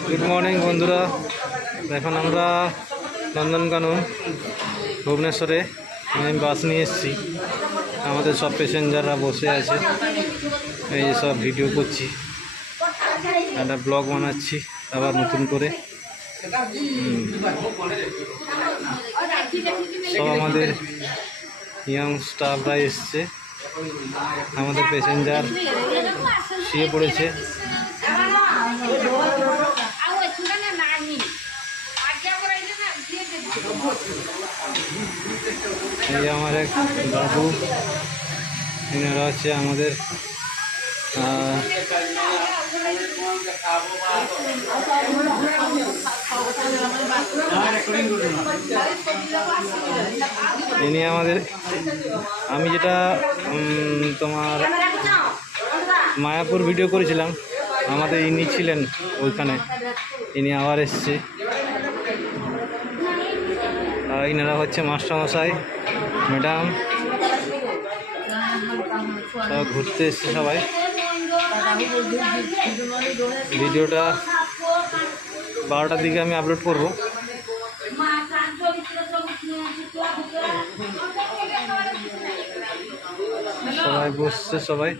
Good morning বন্ধুরা, এখন আমরা নন্দনকানন ভুবনেশ্বরে আমি বাস নিয়ে এসেছি। আমাদের সব প্যাসেঞ্জাররা বসে আছে, এই সব ভিডিও করছি, একটা ব্লগ বানাচ্ছি আবার নতুন করে। সব আমাদের ইয়াং স্টাফরা এসছে, আমাদের প্যাসেঞ্জার শুয়ে পড়েছে। এই আমার এক দাদু, এনারা হচ্ছে আমাদের ইনি আমাদের, আমি যেটা তোমার মায়াপুর ভিডিও করেছিলাম, আমাদের ইনি ছিলেন ওইখানে, ইনি আবার এসছে। ইনারা হচ্ছে মাস্টারমশাই, ম্যাডাম, সব ঘুরতে এসছে সবাই। ভিডিওটা 12টার দিকে আমি আপলোড করব। সবাই বসছে, সবাই